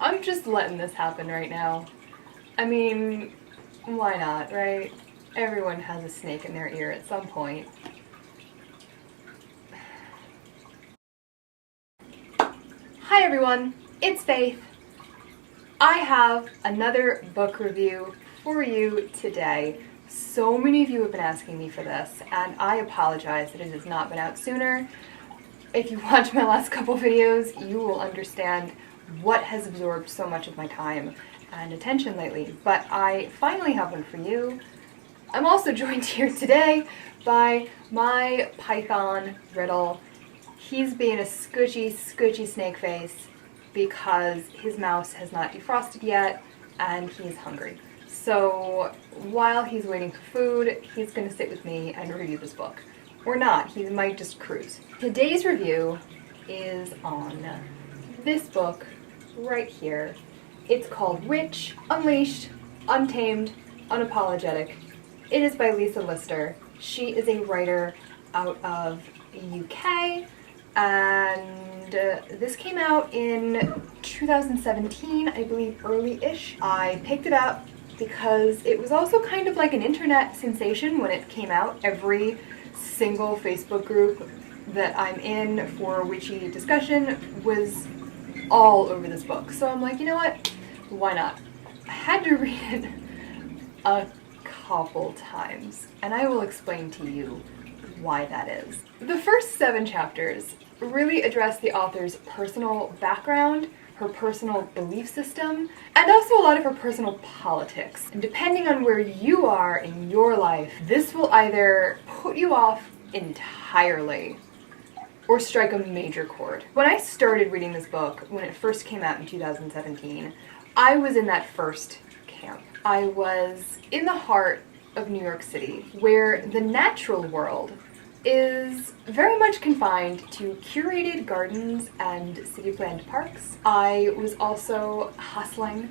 I'm just letting this happen right now. I mean, why not, right? Everyone has a snake in their ear at some point. Hi everyone, it's Faith. I have another book review for you today. So many of you have been asking me for this, and I apologize that it has not been out sooner. If you watch my last couple videos, you will understand what has absorbed so much of my time and attention lately, but I finally have one for you. I'm also joined here today by my Python Riddle. He's being a scoochie snake face because his mouse has not defrosted yet and he's hungry. So while he's waiting for food, he's going to sit with me and review this book. Or not, he might just cruise. Today's review is on this book right here. It's called Witchy, Unleashed, Untamed, Unapologetic. It is by Lisa Lister. She is a writer out of the UK, and this came out in 2017, I believe early-ish. I picked it up because it was also kind of like an internet sensation when it came out. Every single Facebook group that I'm in for witchy discussion was all over this book. So I'm like, you know what? Why not? I had to read it a couple times, and I will explain to you why that is. The first 7 chapters really address the author's personal background, her personal belief system, and also a lot of her personal politics. And depending on where you are in your life, this will either put you off entirely or strike a major chord. When I started reading this book, when it first came out in 2017, I was in that first camp. I was in the heart of New York City, where the natural world is very much confined to curated gardens and city-planned parks. I was also hustling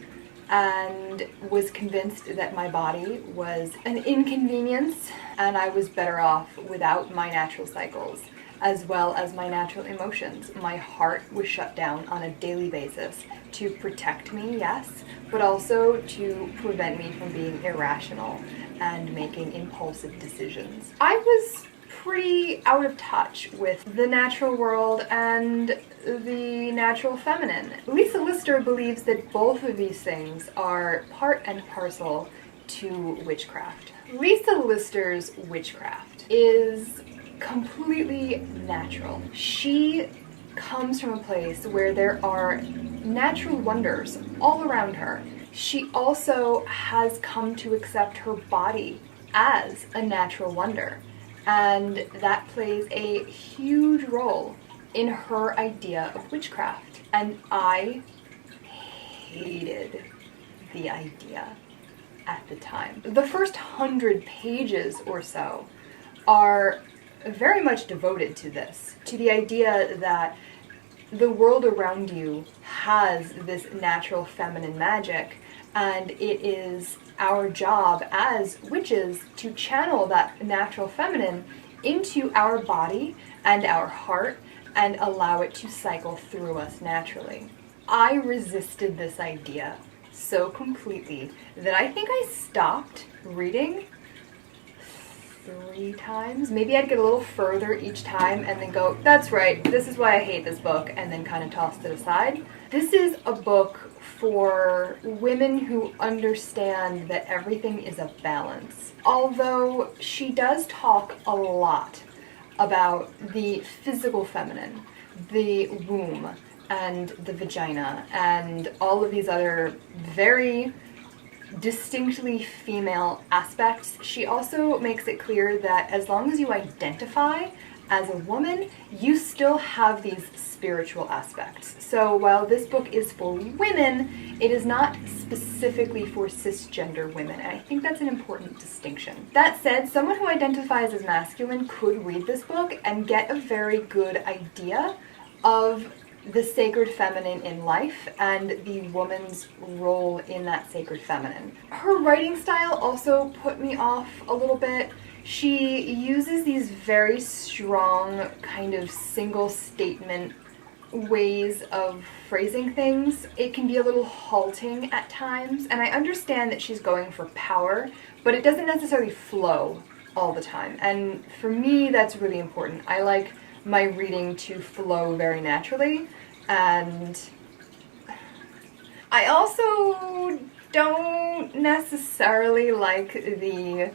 and was convinced that my body was an inconvenience and I was better off without my natural cycles, as well as my natural emotions. My heart was shut down on a daily basis to protect me, yes, but also to prevent me from being irrational and making impulsive decisions. I was pretty out of touch with the natural world and the natural feminine. Lisa Lister believes that both of these things are part and parcel to witchcraft. Lisa Lister's witchcraft is completely natural. She comes from a place where there are natural wonders all around her. She also has come to accept her body as a natural wonder, and that plays a huge role in her idea of witchcraft. And I hated the idea at the time. The first 100 pages or so are very much devoted to this, to the idea that the world around you has this natural feminine magic, and it is our job as witches to channel that natural feminine into our body and our heart and allow it to cycle through us naturally. I resisted this idea so completely that I think I stopped reading 3 times. Maybe I'd get a little further each time and then go, that's right, this is why I hate this book, and then kind of tossed it aside. This is a book for women who understand that everything is a balance. Although she does talk a lot about the physical feminine, the womb, and the vagina, and all of these other very distinctly female aspects, she also makes it clear that as long as you identify as a woman, you still have these spiritual aspects. So while this book is for women, it is not specifically for cisgender women, and I think that's an important distinction. That said, someone who identifies as masculine could read this book and get a very good idea of the sacred feminine in life and the woman's role in that sacred feminine. Her writing style also put me off a little bit. She uses these very strong kind of single statement ways of phrasing things, it can be a little halting at times, and I understand that she's going for power, but it doesn't necessarily flow all the time, and for me that's really important. I like my reading to flow very naturally, and I also don't necessarily like the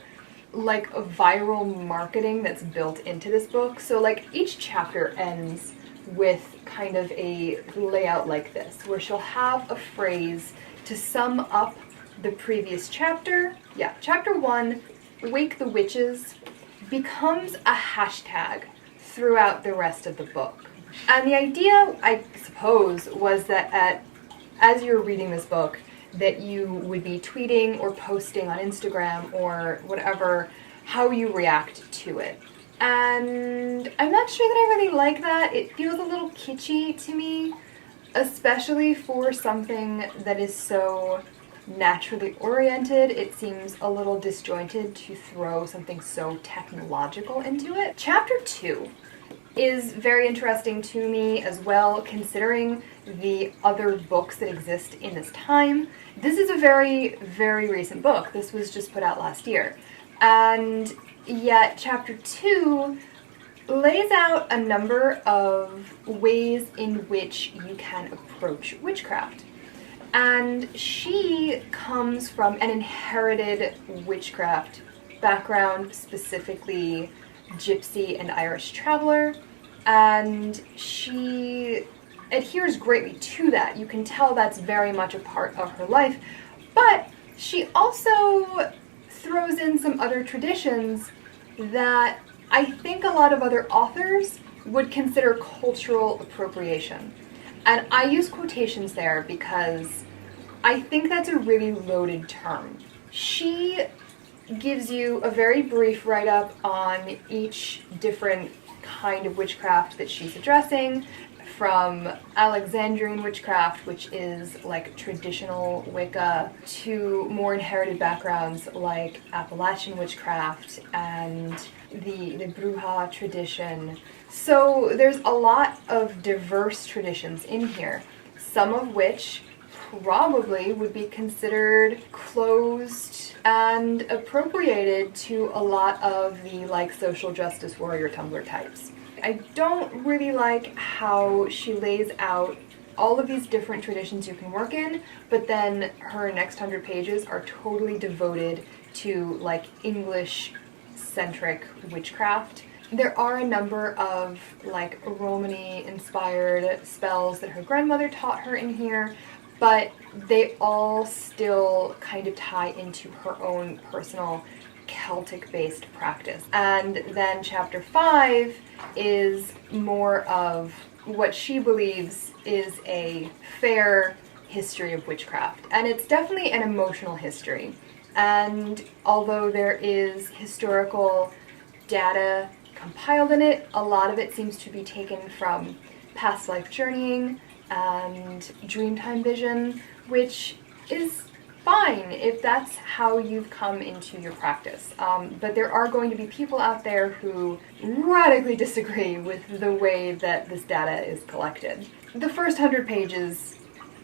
viral marketing that's built into this book. So like each chapter ends with kind of a layout like this, where she'll have a phrase to sum up the previous chapter. Yeah, chapter 1, Wake the Witches, becomes a hashtag throughout the rest of the book. And the idea, I suppose, was that as you're reading this book, that you would be tweeting or posting on Instagram or whatever, how you react to it. And I'm not sure that I really like that. It feels a little kitschy to me, especially for something that is so naturally oriented. It seems a little disjointed to throw something so technological into it. Chapter 2 is very interesting to me as well, considering the other books that exist in this time. This is a very, very recent book. This was just put out last year. And yet chapter 2 lays out a number of ways in which you can approach witchcraft. And she comes from an inherited witchcraft background, specifically Gypsy and Irish traveler, and she adheres greatly to that. You can tell that's very much a part of her life, but she also throws in some other traditions that I think a lot of other authors would consider cultural appropriation. And I use quotations there because I think that's a really loaded term. She gives you a very brief write-up on each different kind of witchcraft that she's addressing, from Alexandrian witchcraft, which is like traditional Wicca, to more inherited backgrounds like Appalachian witchcraft and the Bruja tradition. So there's a lot of diverse traditions in here, some of which probably would be considered closed and appropriated to a lot of the like social justice warrior Tumblr types. I don't really like how she lays out all of these different traditions you can work in, but then her next 100 pages are totally devoted to like English-centric witchcraft. There are a number of like Romany-inspired spells that her grandmother taught her in here, but they all still kind of tie into her own personal Celtic-based practice. And then chapter 5 is more of what she believes is a fair history of witchcraft. And it's definitely an emotional history. And although there is historical data compiled in it, a lot of it seems to be taken from past life journeying and dreamtime vision, which is fine if that's how you've come into your practice. But there are going to be people out there who radically disagree with the way that this data is collected. The first 100 pages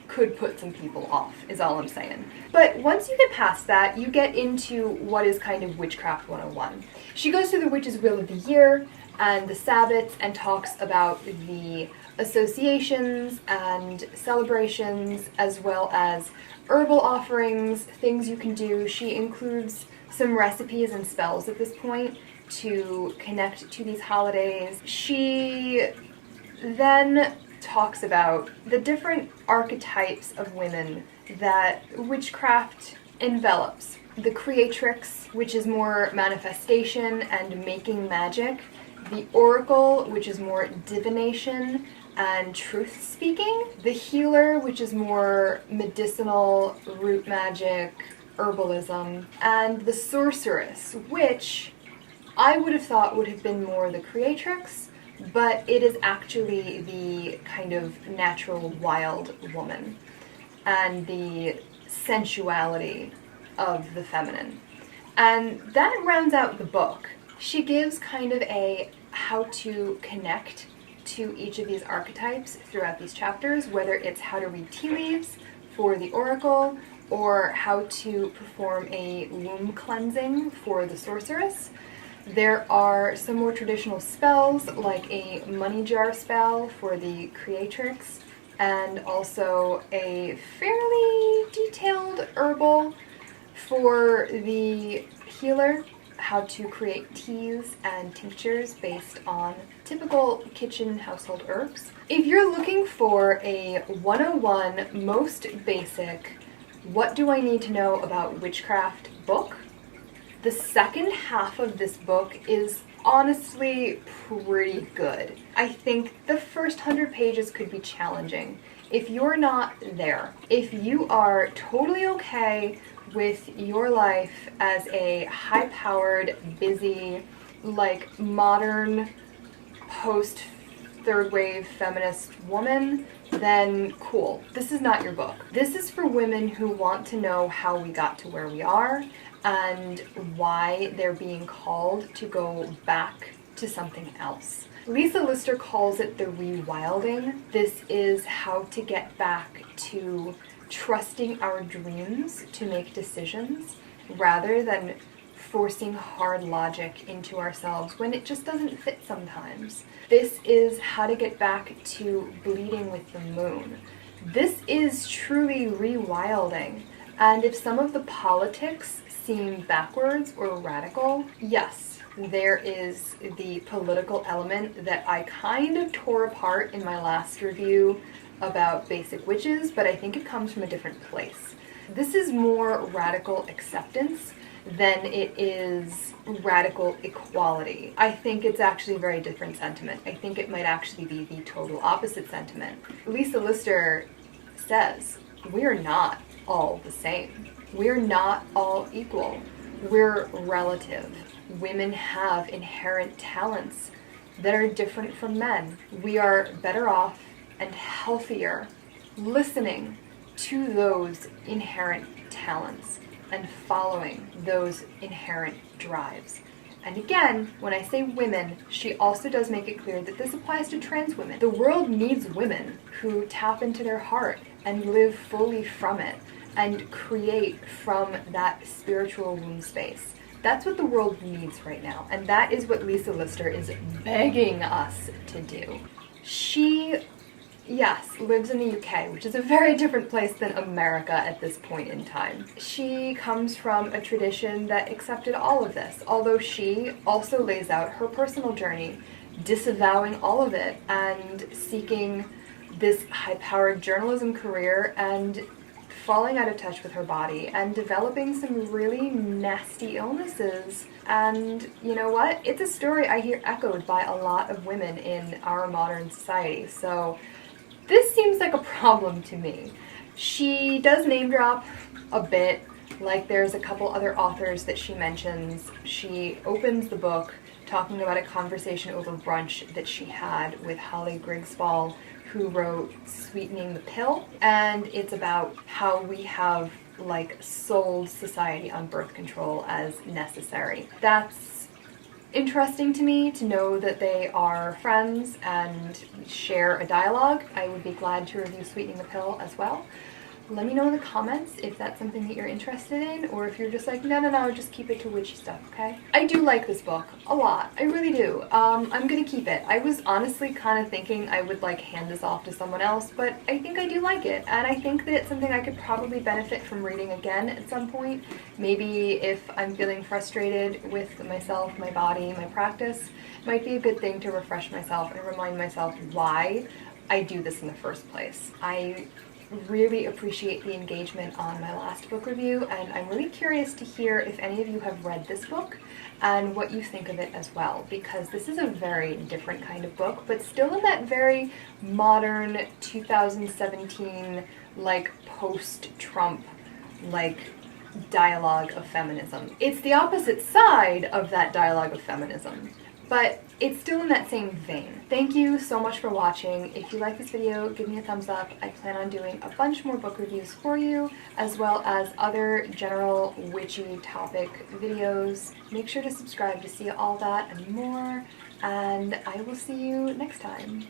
could put some people off, is all I'm saying. But once you get past that, you get into what is kind of Witchcraft 101. She goes through the Witch's Wheel of the Year and the Sabbats and talks about the associations and celebrations, as well as herbal offerings, things you can do. She includes some recipes and spells at this point to connect to these holidays. She then talks about the different archetypes of women that witchcraft envelops. The creatrix, which is more manifestation and making magic. The oracle, which is more divination and truth-speaking. The healer, which is more medicinal, root magic, herbalism. And the sorceress, which I would have thought would have been more the creatrix, but it is actually the kind of natural wild woman and the sensuality of the feminine. And that rounds out the book. She gives kind of a how to connect to each of these archetypes throughout these chapters, whether it's how to read tea leaves for the oracle, or how to perform a womb cleansing for the sorceress. There are some more traditional spells, like a money jar spell for the creatrix, and also a fairly detailed herbal for the healer, how to create teas and tinctures based on typical kitchen household herbs. If you're looking for a 101 most basic, what do I need to know about witchcraft book, the second half of this book is honestly pretty good. I think the first 100 pages could be challenging. If you're not there, if you are totally okay with your life as a high-powered, busy, like modern post third wave feminist woman, then cool. This is not your book. This is for women who want to know how we got to where we are and why they're being called to go back to something else. Lisa Lister calls it the rewilding. This is how to get back to trusting our dreams to make decisions rather than forcing hard logic into ourselves when it just doesn't fit sometimes. This is how to get back to bleeding with the moon. This is truly rewilding. And if some of the politics seem backwards or radical, yes, there is the political element that I kind of tore apart in my last review about basic witches, but I think it comes from a different place. This is more radical acceptance than it is radical equality. I think it's actually a very different sentiment. I think it might actually be the total opposite sentiment. Lisa Lister says, we're not all the same. We're not all equal. We're relative. Women have inherent talents that are different from men. We are better off and healthier listening to those inherent talents and following those inherent drives. And again, when I say women, she also does make it clear that this applies to trans women. The world needs women who tap into their heart and live fully from it and create from that spiritual womb space. That's what the world needs right now, and that is what Lisa Lister is begging us to do. She, yes, lives in the UK, which is a very different place than America at this point in time. She comes from a tradition that accepted all of this, although she also lays out her personal journey, disavowing all of it and seeking this high-powered journalism career and falling out of touch with her body and developing some really nasty illnesses. And you know what? It's a story I hear echoed by a lot of women in our modern society. So this seems like a problem to me. She does name drop a bit, like there's a couple other authors that she mentions. She opens the book talking about a conversation over brunch that she had with Holly Grigsfall, who wrote Sweetening the Pill, and it's about how we have like sold society on birth control as necessary. That's interesting to me to know that they are friends and share a dialogue. I would be glad to review Sweetening the Pill as well. Let me know in the comments if that's something that you're interested in, or if you're just like, no, just keep it to witchy stuff, okay? I do like this book a lot. I really do. I'm gonna keep it. I was honestly kind of thinking I would like hand this off to someone else, but I think I do like it, and I think that it's something I could probably benefit from reading again at some point. Maybe if I'm feeling frustrated with myself, my body, my practice, it might be a good thing to refresh myself and remind myself why I do this in the first place. I really appreciate the engagement on my last book review, and I'm really curious to hear if any of you have read this book and what you think of it as well, because this is a very different kind of book, but still in that very modern 2017 like post-Trump like dialogue of feminism. It's the opposite side of that dialogue of feminism, but it's still in that same vein. Thank you so much for watching. If you like this video, give me a thumbs up. I plan on doing a bunch more book reviews for you, as well as other general witchy topic videos. Make sure to subscribe to see all that and more, and I will see you next time.